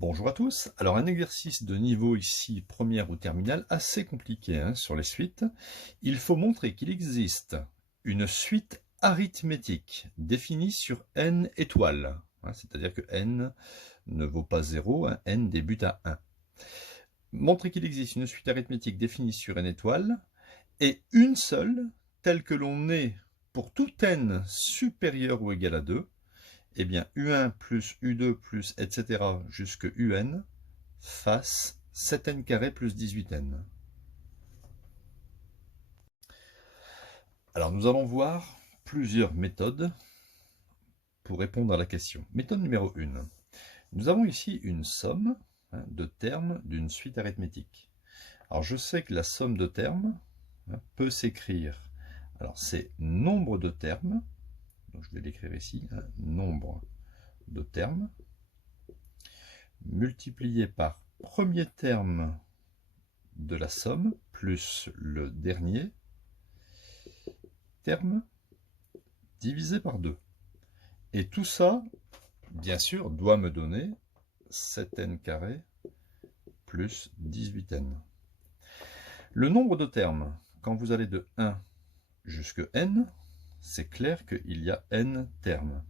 Bonjour à tous. Alors un exercice de niveau ici, première ou terminale, assez compliqué sur les suites. Il faut montrer qu'il existe une suite arithmétique définie sur n étoiles. C'est-à-dire que n ne vaut pas 0, n débute à 1. Montrer qu'il existe une suite arithmétique définie sur n étoiles et une seule, telle que l'on est pour tout n supérieur ou égal à 2, eh bien U1 plus U2 plus etc. jusque UN fasse 7n carré plus 18n. Alors nous allons voir plusieurs méthodes pour répondre à la question. Méthode numéro 1. Nous avons ici une somme de termes d'une suite arithmétique. Alors je sais que la somme de termes peut s'écrire, alors c'est nombre de termes, donc je vais l'écrire ici, nombre de termes, multiplié par premier terme de la somme, plus le dernier terme, divisé par 2. Et tout ça, bien sûr, doit me donner 7n carré plus 18n. Le nombre de termes, quand vous allez de 1 jusqu'à n, c'est clair qu'il y a n termes.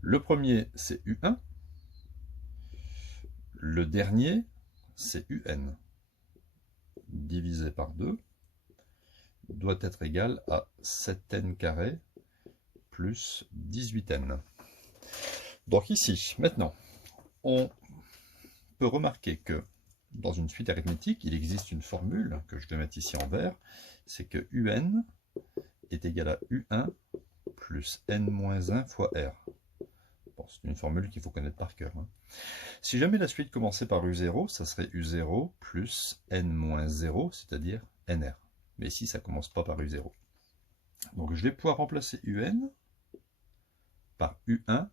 Le premier, c'est U1. Le dernier, c'est UN. Divisé par 2 doit être égal à 7n carré plus 18n. Donc ici, maintenant, on peut remarquer que dans une suite arithmétique, il existe une formule que je vais mettre ici en vert, c'est que UN est égal à U1 plus n-1 fois R. Bon, c'est une formule qu'il faut connaître par cœur. Si jamais la suite commençait par U0, ça serait U0 plus n-0, c'est-à-dire NR. Mais ici, ça ne commence pas par U0. Donc je vais pouvoir remplacer UN par U1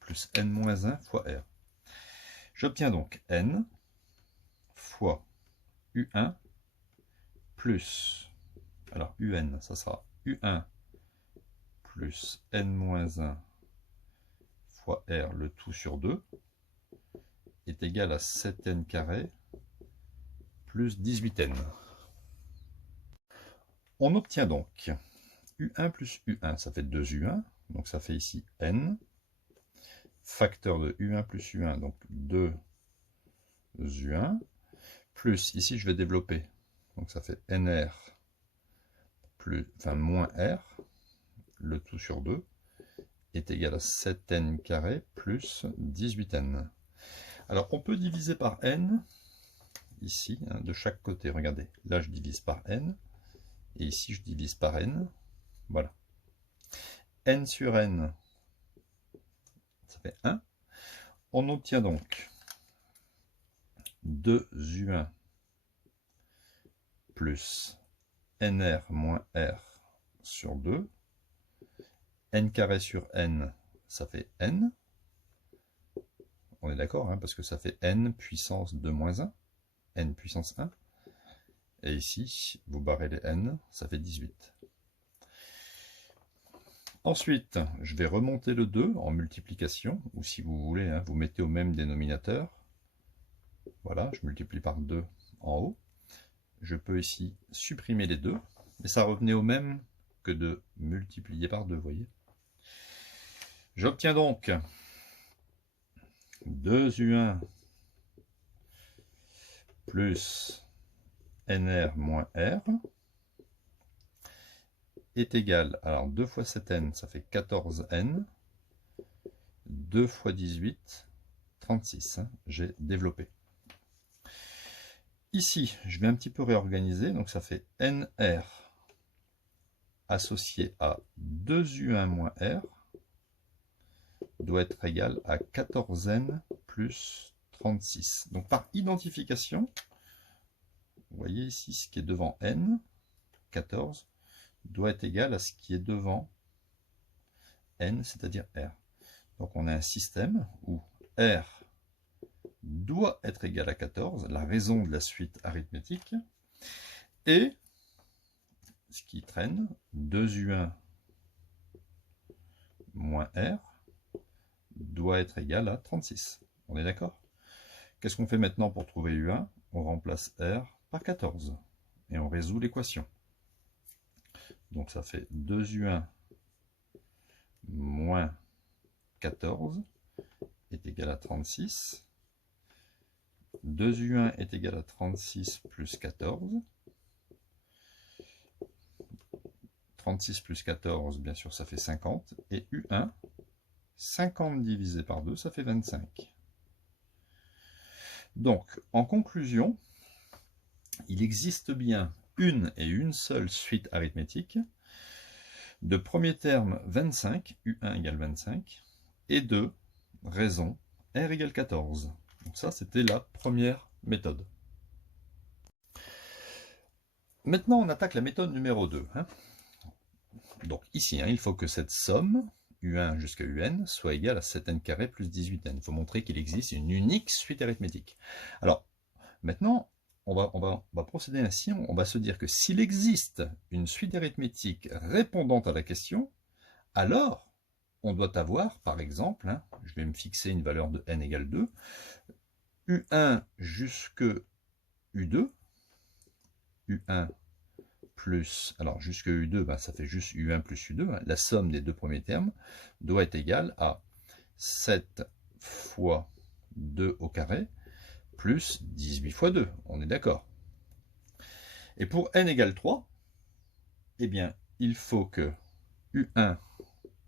plus n-1 fois R. J'obtiens donc n fois U1 plus, alors UN, ça sera U1 plus n-1 fois R, le tout sur 2, est égal à 7n carré plus 18n. On obtient donc U1 plus U1, ça fait 2U1, donc ça fait ici n, facteur de U1 plus U1, donc 2U1, plus, ici je vais développer, donc ça fait NR plus, enfin moins R, le tout sur 2, est égal à 7n carré plus 18n. Alors on peut diviser par n, ici, de chaque côté, regardez, là je divise par n, et ici je divise par n, voilà. N sur n, ça fait 1. On obtient donc 2U1 plus NR moins R sur 2. N carré sur n, ça fait n. On est d'accord, parce que ça fait n puissance 2 moins 1. N puissance 1. Et ici, vous barrez les n, ça fait 18. Ensuite, je vais remonter le 2 en multiplication, ou si vous voulez, vous mettez au même dénominateur. Voilà, je multiplie par 2 en haut. Je peux ici supprimer les 2, mais ça revenait au même que de multiplier par 2, vous voyez. J'obtiens donc 2U1 plus NR moins R est égal, alors 2 fois 7n, ça fait 14n, 2 fois 18, 36, j'ai développé. Ici, je vais un petit peu réorganiser, donc ça fait NR associé à 2U1 moins R doit être égal à 14n plus 36. Donc par identification, vous voyez ici ce qui est devant n, 14, doit être égal à ce qui est devant n, c'est-à-dire R. Donc on a un système où R doit être égal à 14, la raison de la suite arithmétique, et ce qui traîne, 2U1 moins R, doit être égal à 36. On est d'accord? Qu'est-ce qu'on fait maintenant pour trouver U1? On remplace R par 14 et on résout l'équation. Donc ça fait 2U1 moins 14 est égal à 36. 2U1 est égal à 36 plus 14. 36 plus 14, bien sûr, ça fait 50. Et U1, 50 divisé par 2, ça fait 25. Donc, en conclusion, il existe bien une et une seule suite arithmétique de premier terme 25, U1 égale 25, et de raison R égale 14. Donc ça, c'était la première méthode. Maintenant, on attaque la méthode numéro 2. Donc ici, il faut que cette somme, U1 jusqu'à UN, soit égale à 7n carré plus 18n. Il faut montrer qu'il existe une unique suite arithmétique. Alors, maintenant, on va procéder ainsi. On va se dire que s'il existe une suite arithmétique répondant à la question, alors on doit avoir, par exemple, je vais me fixer une valeur de n égale 2, U1 jusque U2, U1 plus, alors jusque U2, ça fait juste U1 plus U2, la somme des deux premiers termes doit être égale à 7 fois 2 au carré, plus 18 fois 2, on est d'accord. Et pour n égale 3, eh bien, il faut que U1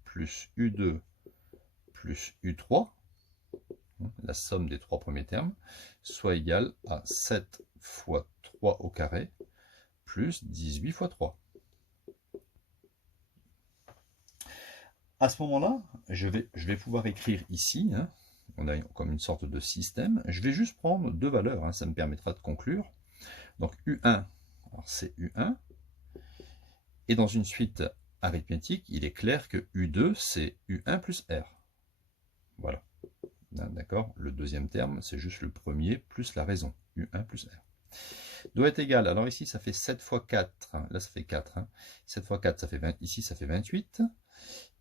plus U2 plus U3, la somme des trois premiers termes, soit égale à 7 fois 3 au carré, plus 18 fois 3. À ce moment-là, je vais pouvoir écrire ici, on a comme une sorte de système, je vais juste prendre deux valeurs, ça me permettra de conclure. Donc U1, c'est U1, et dans une suite arithmétique, il est clair que U2, c'est U1 plus R. Voilà. D'accord? Le deuxième terme, c'est juste le premier plus la raison, U1 plus R. Doit être égal, alors ici ça fait 7 fois 4, là ça fait 4, 7 fois 4 ça fait 20, ici ça fait 28,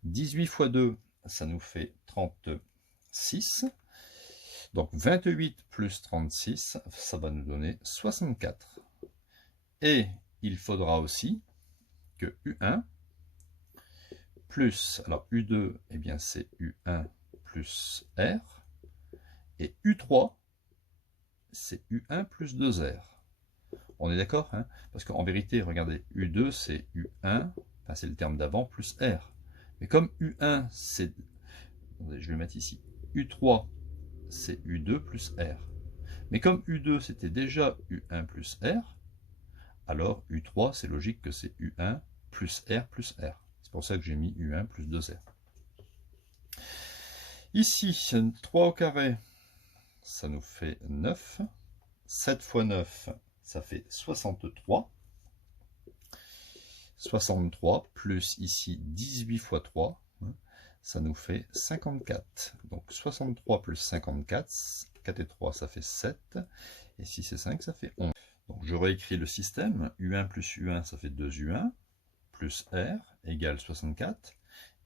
18 fois 2 ça nous fait 36, donc 28 plus 36 ça va nous donner 64. Et il faudra aussi que U1 plus, alors U2 eh bien c'est U1 plus R, et U3 c'est U1 plus 2R. On est d'accord, parce qu'en vérité, regardez, U2 c'est U1, enfin c'est le terme d'avant, plus R. Mais comme U1 c'est, je vais mettre ici, U3 c'est U2 plus R. Mais comme U2 c'était déjà U1 plus R, alors U3 c'est logique que c'est U1 plus R plus R. C'est pour ça que j'ai mis U1 plus 2R. Ici, 3 au carré, ça nous fait 9. 7 fois 9, ça fait 63. 63 plus ici 18 fois 3, ça nous fait 54. Donc 63 plus 54, 4 et 3 ça fait 7, et 6 et 5 ça fait 11. Donc je réécris le système, U1 plus U1 ça fait 2U1, plus R égale 64,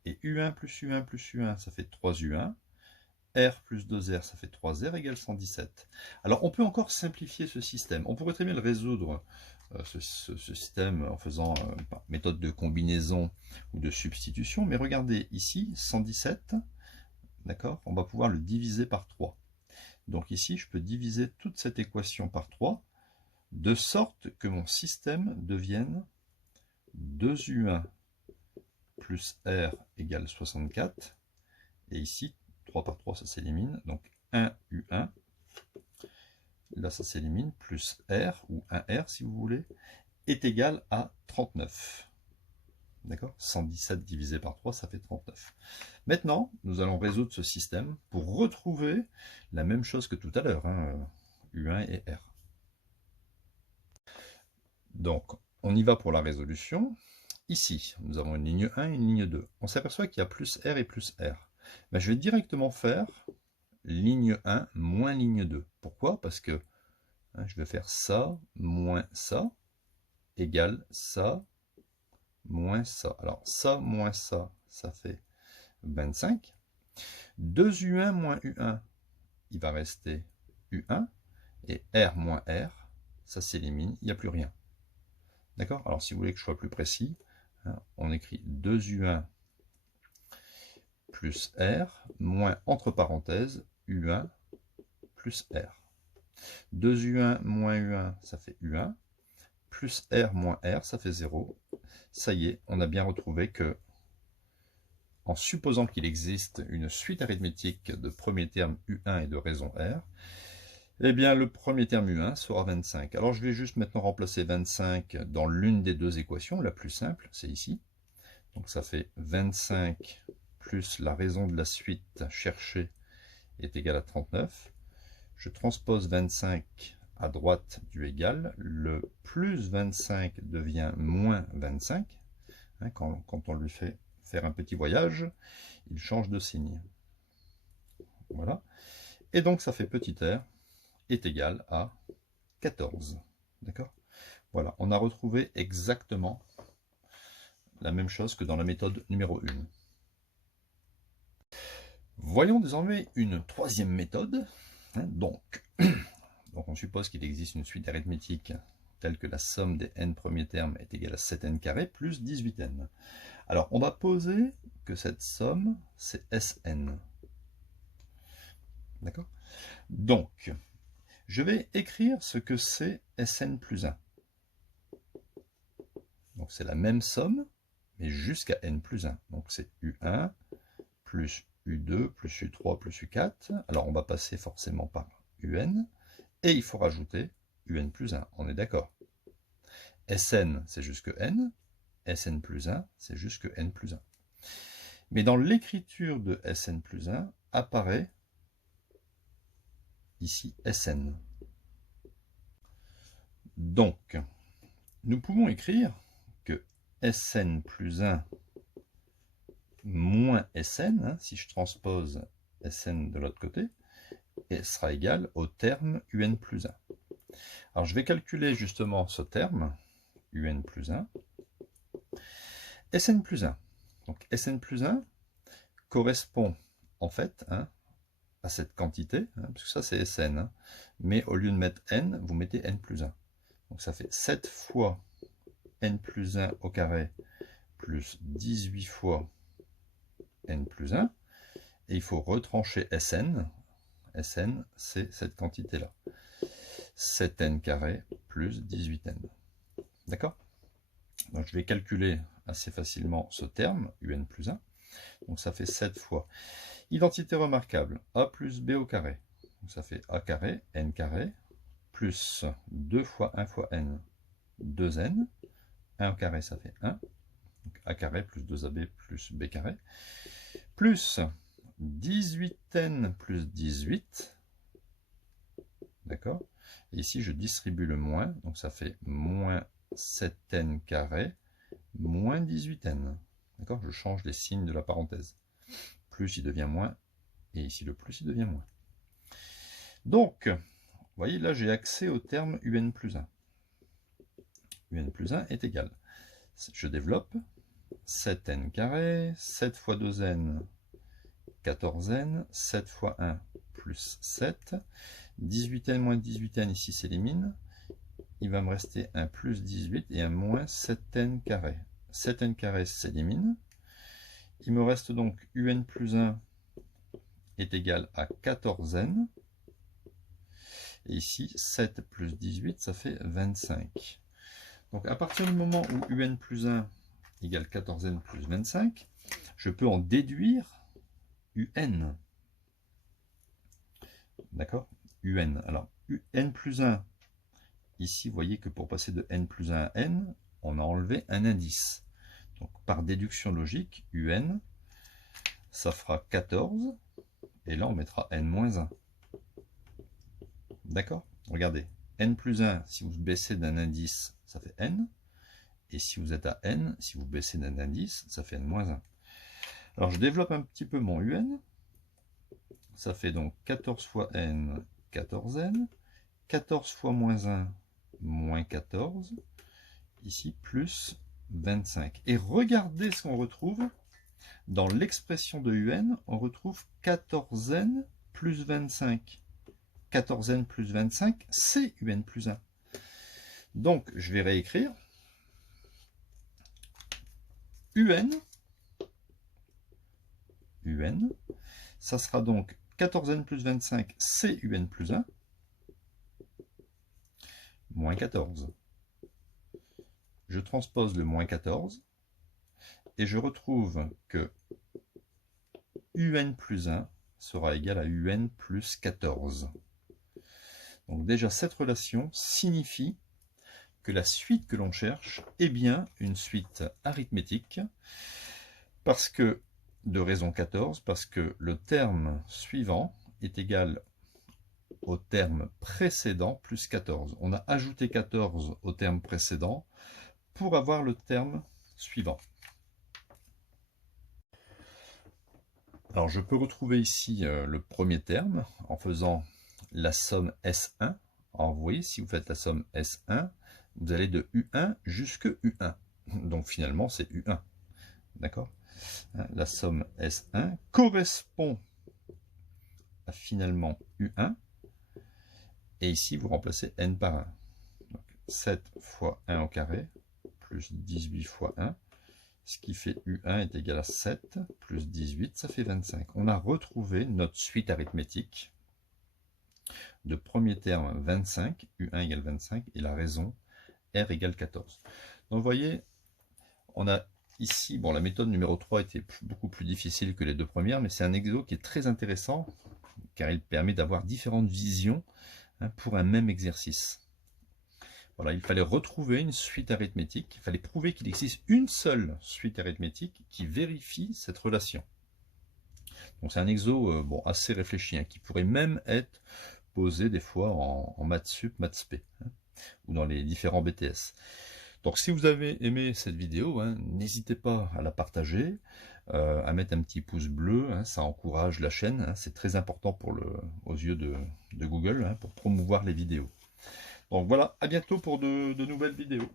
et U1 plus U1 plus U1 ça fait 3U1, R plus 2R, ça fait 3R égale 117. Alors, on peut encore simplifier ce système. On pourrait très bien le résoudre, ce système, en faisant méthode de combinaison ou de substitution. Mais regardez ici, 117, d'accord? On va pouvoir le diviser par 3. Donc ici, je peux diviser toute cette équation par 3, de sorte que mon système devienne 2U1 plus R égale 64. Et ici, 3 par 3, ça s'élimine. Donc 1U1, là ça s'élimine, plus R, ou 1R si vous voulez, est égal à 39. D'accord? 117 divisé par 3, ça fait 39. Maintenant, nous allons résoudre ce système pour retrouver la même chose que tout à l'heure, U1 et R. Donc, on y va pour la résolution. Ici, nous avons une ligne 1 et une ligne 2. On s'aperçoit qu'il y a plus R et plus R. Ben, je vais directement faire ligne 1 moins ligne 2. Pourquoi? Parce que je vais faire ça moins ça égale ça moins ça. Alors ça moins ça, ça fait 25. 2U1 moins U1, il va rester U1, et R moins R, ça s'élimine, il n'y a plus rien. D'accord? Alors si vous voulez que je sois plus précis, hein, on écrit 2U1 plus R, moins entre parenthèses, U1 plus R. 2U1 moins U1, ça fait U1, plus R moins R, ça fait 0. Ça y est, on a bien retrouvé que, en supposant qu'il existe une suite arithmétique de premier terme U1 et de raison R, eh bien le premier terme U1 sera 25. Alors je vais juste maintenant remplacer 25 dans l'une des deux équations, la plus simple, c'est ici. Donc ça fait 25 plus la raison de la suite cherchée est égale à 39. Je transpose 25 à droite du égal. Le plus 25 devient moins 25. Hein, quand on lui fait faire un petit voyage, il change de signe. Voilà. Et donc ça fait petit r est égal à 14. D'accord? Voilà, on a retrouvé exactement la même chose que dans la méthode numéro 1. Voyons désormais une troisième méthode. Hein, donc on suppose qu'il existe une suite arithmétique telle que la somme des n premiers termes est égale à 7n carré plus 18n. Alors on va poser que cette somme c'est Sn. D'accord? Donc je vais écrire ce que c'est Sn plus 1. Donc c'est la même somme, mais jusqu'à n plus 1. Donc c'est U1 plus U2 plus U3 plus U4. Alors on va passer forcément par UN. Et il faut rajouter UN plus 1. On est d'accord. Sn, c'est jusque n. Sn plus 1, c'est jusque n plus 1. Mais dans l'écriture de Sn plus 1, apparaît ici Sn. Donc, nous pouvons écrire que Sn plus 1 moins Sn, hein, si je transpose Sn de l'autre côté, et sera égal au terme UN plus 1. Alors je vais calculer justement ce terme, UN plus 1, Sn plus 1. Donc Sn plus 1 correspond en fait à cette quantité, parce que ça c'est Sn, mais au lieu de mettre n, vous mettez n plus 1. Donc ça fait 7 fois n plus 1 au carré plus 18 fois n plus 1, et il faut retrancher Sn. Sn, c'est cette quantité-là. 7n carré plus 18n. D'accord? Donc je vais calculer assez facilement ce terme, un plus 1. Donc ça fait 7 fois. Identité remarquable, a plus b au carré. Donc ça fait a carré, n carré, plus 2 fois 1 fois n, 2n. 1 au carré, ça fait 1. Donc a carré plus 2ab plus b carré. Plus 18n plus 18. D'accord? Et ici, je distribue le moins. Donc ça fait moins 7n carré moins 18n. D'accord? Je change les signes de la parenthèse. Plus il devient moins, et ici le plus il devient moins. Donc, vous voyez, là j'ai accès au terme un plus 1. Un plus 1 est égal. Je développe 7n carré, 7 fois 2n, 14n, 7 fois 1 plus 7, 18n moins 18n ici s'élimine. Il va me rester un plus 18 et un moins 7n carré. 7n carré s'élimine. Il me reste donc un plus 1 est égal à 14n. Et ici, 7 plus 18, ça fait 25. Donc à partir du moment où un plus 1 égale 14n plus 25, je peux en déduire un. D'accord? Un. Alors, n plus 1, ici, vous voyez que pour passer de n plus 1 à n, on a enlevé un indice. Donc, par déduction logique, un, ça fera 14, et là, on mettra n-1. D'accord? Regardez, n plus 1, si vous baissez d'un indice, ça fait n, et si vous êtes à n, si vous baissez d'un indice, ça fait n-1. Alors, je développe un petit peu mon un, ça fait donc 14 fois n, 14n, 14 fois moins 1, moins 14, ici plus 25. Et regardez ce qu'on retrouve dans l'expression de un, on retrouve 14n plus 25, 14n plus 25, c'est un plus 1. Donc, je vais réécrire un, ça sera donc 14n plus 25, c'est un plus 1, moins 14. Je transpose le moins 14, et je retrouve que un plus 1 sera égal à un plus 14. Donc déjà, cette relation signifie que la suite que l'on cherche est bien une suite arithmétique, parce que, de raison 14, parce que le terme suivant est égal au terme précédent plus 14. On a ajouté 14 au terme précédent pour avoir le terme suivant. Alors je peux retrouver ici le premier terme en faisant la somme S1. Alors vous voyez, si vous faites la somme S1, vous allez de U1 jusque U1. Donc finalement c'est U1. D'accord? La somme S1 correspond à finalement U1. Et ici vous remplacez N par 1. Donc 7 fois 1 au carré plus 18 fois 1. Ce qui fait U1 est égal à 7 plus 18, ça fait 25. On a retrouvé notre suite arithmétique de premier terme 25, U1 égale 25, et la raison R égale 14. Donc vous voyez, on a ici, bon, la méthode numéro 3 était beaucoup plus difficile que les deux premières, mais c'est un exo qui est très intéressant, car il permet d'avoir différentes visions pour un même exercice. Voilà, il fallait retrouver une suite arithmétique, il fallait prouver qu'il existe une seule suite arithmétique qui vérifie cette relation. Donc c'est un exo bon, assez réfléchi, qui pourrait même être posé des fois en maths sup, maths spé, ou dans les différents BTS. Donc si vous avez aimé cette vidéo, n'hésitez pas à la partager, à mettre un petit pouce bleu, ça encourage la chaîne, c'est très important aux yeux de Google, pour promouvoir les vidéos. Donc voilà, à bientôt pour de nouvelles vidéos.